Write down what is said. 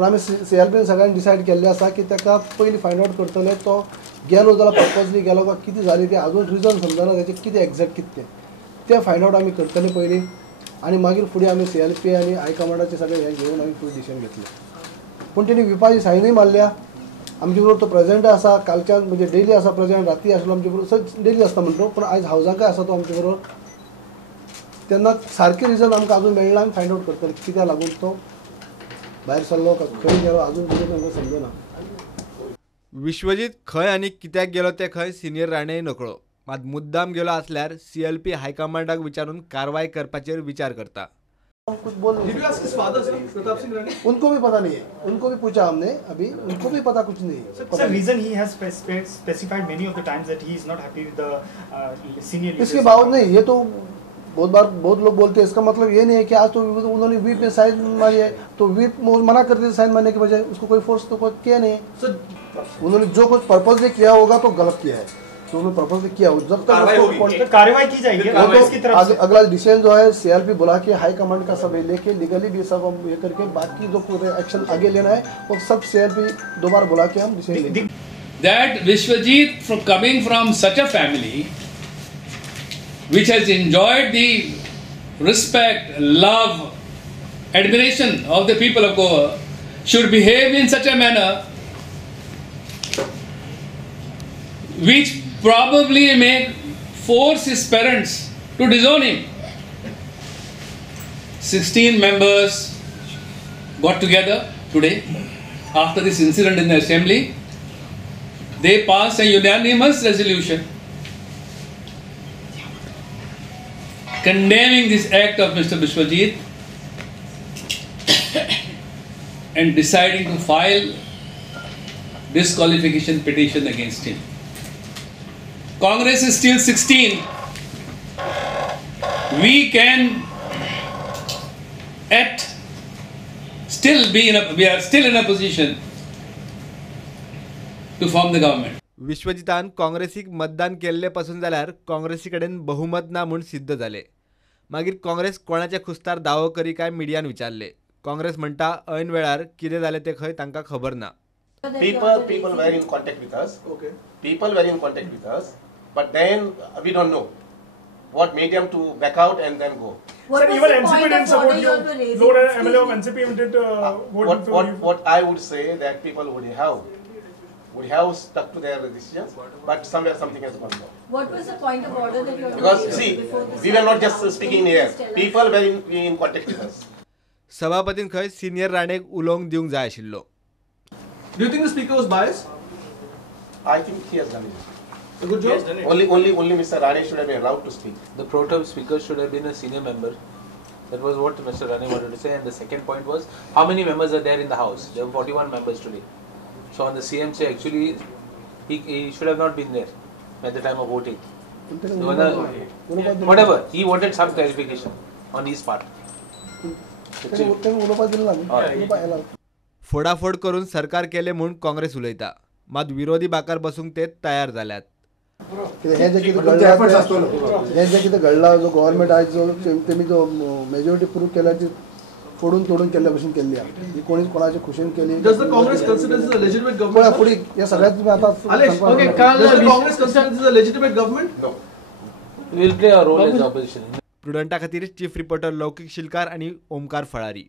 पण आम्ही CLPन सगळ्यांनी डिसायड केल्लें आसा की ताका पयलीं फायंड आउट करतले तो गेलो जाल्यार पर्पजली गेलो काय कितें जालें तें अजून रिजन समजना तेजें कितें एक्झॅक्ट कितें तें फायंड आउट आमी करतले पयलीं आनी मागीर फुडें आमी CLP आनी हायकमांडाचे सगळे हे घेवन आमी फुडें डिसिजन घेतलें पूण तेणी विपाची सायनूय मारल्या आमचे बरोबर तो प्रेजेंट आसा कालच्यान म्हणजे डेली आसा प्रेजेंट राती आसलो आमचे बरोबर डेली आसता म्हणटो पूण आयज हावजांकय आसा तो आमचे बरोबर तेन्ना सारकें रिजन आमकां अजून मेळना आमी फायंड आउट करतले कित्याक लागून तो भायर सरलो खंय गेलो अजून कितें आमकां समजना. विश्वजीत खंय आनी कित्याक गेलो ते खंय सिनियर राणेय नकळो मात मुद्दाम गेलो आसल्यार CLP हायकमांडाक विचारून कारवाय करपाचेर विचार करता. उनको भी पता नहीं है, उनको भी पूछा हमने अभी, उनको भी पता कुछ नहीं है. Sir, reason he has specified many of the times that he is not happy with the senior leaders. इसके बावजूद नहीं, ये तो बहुत लोग बोलते हैं, इसका मतलब ये नहीं है कि आज तो उन्होंने व्हीप में साइन मारी है तो व्हीप मना कर दिया साइन मारने के बजाय, उसको कोई फोर्स तो कोई किया नहीं है. उन्होंने जो कुछ पर्पज किया होगा तो गलत किया है, तो उन्होंने पर्पज किया हो जब तक कार्रवाई की जाएगी इसकी तरफ से. अगला डिसीजन जो है CLP बुला के हाई कमांड का सब लेके लीगली भी सब हम ये करके बाकी जो पूरे एक्शन आगे लेना है वो सब CLP दोबारा बुला के हम डिसीजन लेंगे. That Vishwajit from coming from such a family which has enjoyed the respect, love, admiration of the people of Goa should behave in such a manner which probably may force his parents to disown him. 16 members got together today after this incident in the assembly. They passed a unanimous resolution condemning this act of Mr. Vishwajit and deciding to file disqualification petition against him. Congress is still 16. We can we are still in a position to form the government. विश्वजितान काँग्रेसीक मतदान केल्ले पासून जाल्यार काँग्रेसी कडेन बहुमत ना म्हूण सिद्ध जाले. मागीर काँग्रेस कोणाचे खुस्तार दावो करी काय मिडियान विचारले. काँग्रेस म्हणटा ऐन वेळार कितें जालें तें खंय तांकां खबर ना. People were in contact with us. Okay. People were in contact with us, but then we don't know what made them to back out and then go. Sir, even NCP didn't support you. Lord MLA of NCP did vote for you. What I would say that people would have stuck to their decisions, but somewhere something has gone wrong. What was the point of order that you were Because see, we were not just speaking here. People were in contact with us. सभापतीन खंय senior राणेक उलोवंक दिवंक जाय आशिल्लो. Do you think the speaker was biased? I think he has done it. A good job. Only Mr. Rane should have been allowed to speak. The pro tem speaker should have been a senior member. That was what Mr. Rane wanted to say. And the second point was, how many members are there in the house? There were 41 members today. So on the CMC, actually, he should have not been there at the time of voting. Whatever, he wanted some clarification on his part. फोडाफोड करून सरकार केले म्हणून काँग्रेस उलयता. मात विरोधी बाकार बसूंक ते तयार जाल्यात. हे जे कितें घडला जो गव्हर्नमेंट आज जो तेमी जो मेजॉरिटी प्रूव्ह केल्या ती फोडून तोडून केल्ल्या भशेन केल्ली ही कोणीच कोणाच्या खुशेन केली. Does the Congress consider this a legitimate government? पुढे या सगळ्यात तुम्ही आता Okay, does the Congress consider this a legitimate government? No. We will play our role as opposition. प्रुडंटा खातीर चीफ रिपोर्टर लौकिक शिलकार आणि ओमकार फळारी.